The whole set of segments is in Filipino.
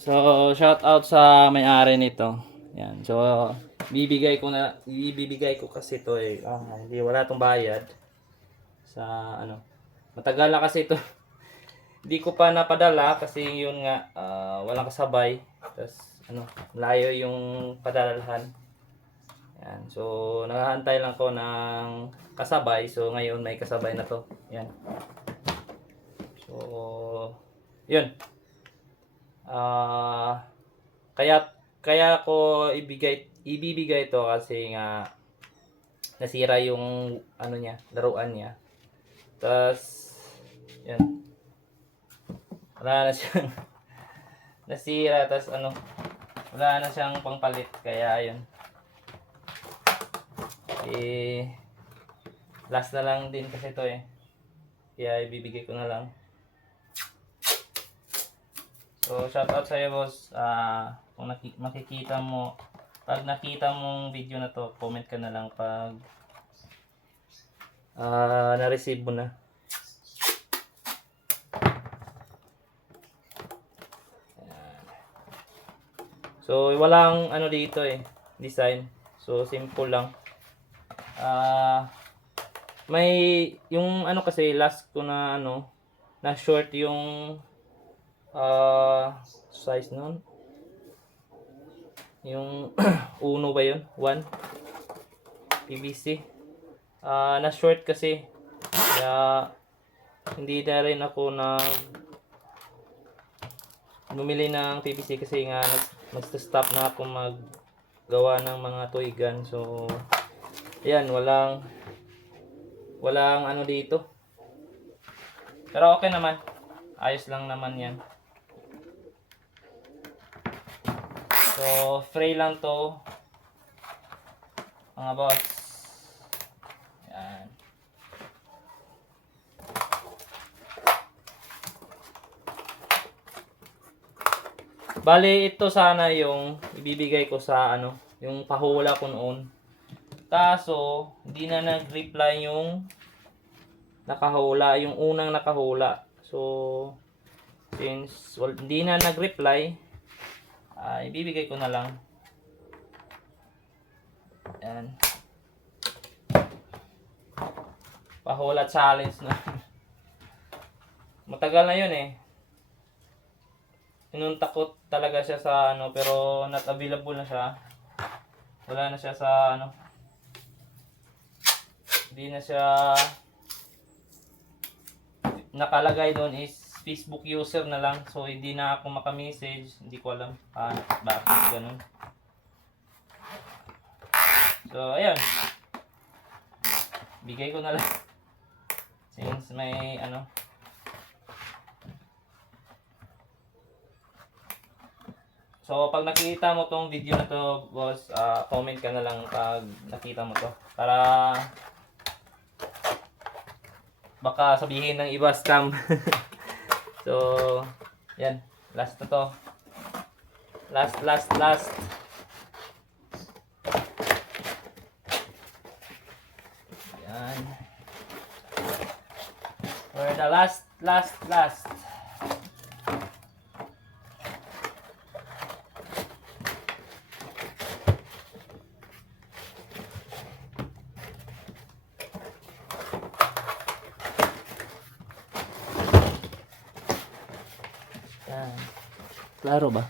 So, shout out sa may-ari nito. Yan. So, ibibigay ko kasi ito eh. Hindi wala tong bayad sa ano. Matagal na kasi ito. Hindi ko pa napadala kasi yun nga walang kasabay. Tapos ano, layo yung padalhan. Yan. So, nakahantay lang ko ng kasabay. So, ngayon may kasabay na to. Yan. So, yun. Ah, kaya kaya ko ibibigay ito kasi nga nasira yung ano niya, laruan niya. Tapos yan, wala na siyang nasira, tapos ano, wala na siyang pangpalit kaya yun. Last na lang din kasi ito eh. Kaya ibibigay ko na lang. So, shoutout sa iyo, boss. Kung makikita mo, pag nakita mong video na to, comment ka na lang pag na-receive mo na. Ayan. So, walang ano dito eh, design. So, simple lang. May, yung ano kasi, last ko na ano, na short yung size nun. Yung uno ba yun? 1 PVC. Na short kasi. Kaya hindi na rin ako bumili ng PVC kasi nga nag-stop na ako maggawa ng mga tuigan. So ayan, walang ano dito. Pero okay naman. Ayos lang naman 'yan. So, free lang to mga boss. Yan. Bali, ito sana yung ibibigay ko sa ano, yung pahula ko noon. Kaso, hindi na nag-reply yung nakahula, yung unang nakahula. So, since hindi na nag-reply, ibibigay ko na lang. Ayan. Pahula challenge na. Matagal na yun eh. Pinunta ko talaga siya sa ano, pero not available na siya. Wala na siya sa ano. Hindi na siya nakalagay doon is Facebook user na lang. So hindi na ako maka-message. Hindi ko alam bakit ganun. So ayun. Bigay ko na lang. Since may ano. So pag nakita mo tong video na to, boss, comment ka na lang pag nakita mo to. Para baka sabihin ng iba scam. So, yan. Last na to. Last. Yan. For the last. Yan. Klaro ba?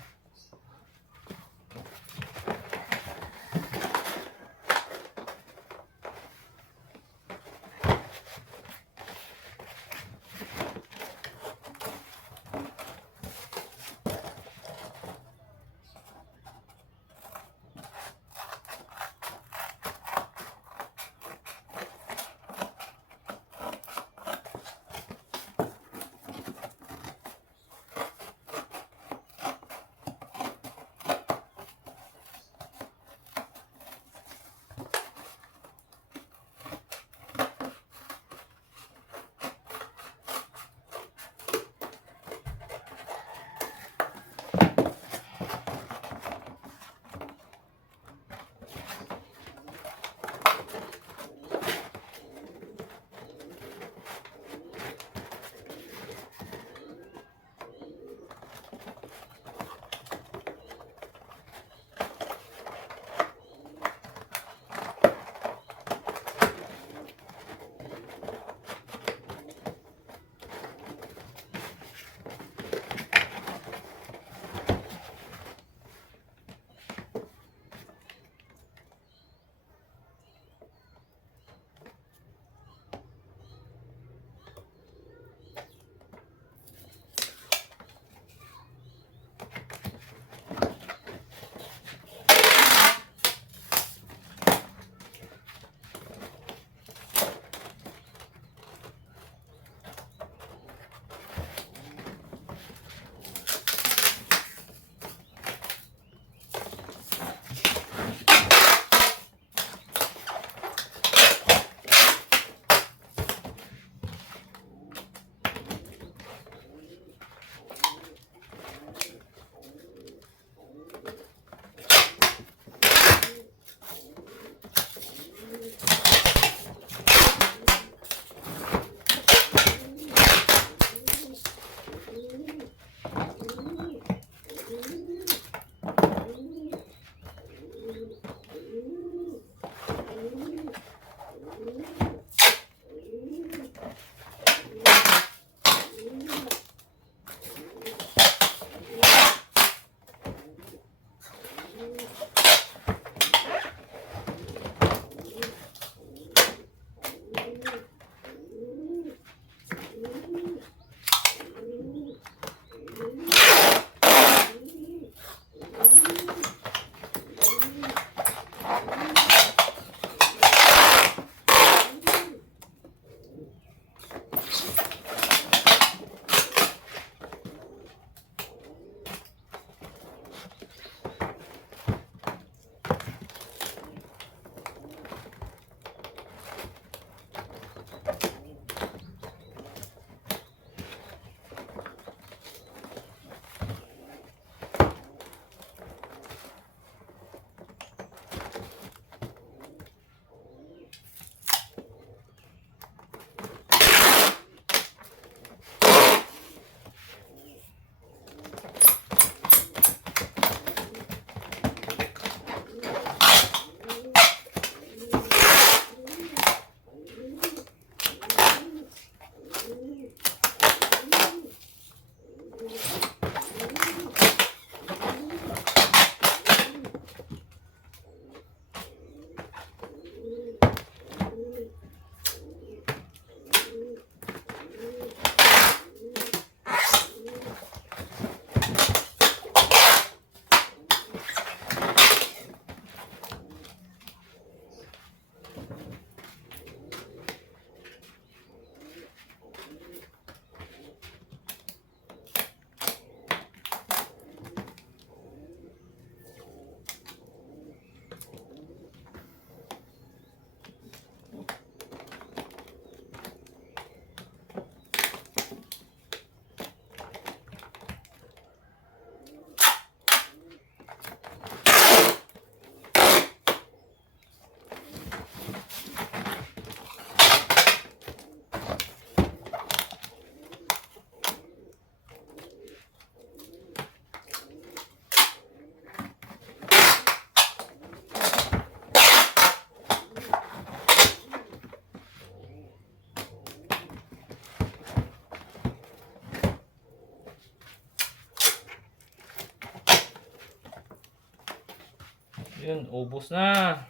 Yun, ubos na.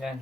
Yan.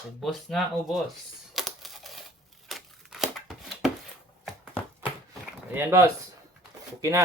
Ubos na, ubos. Ayan, boss. Okay na.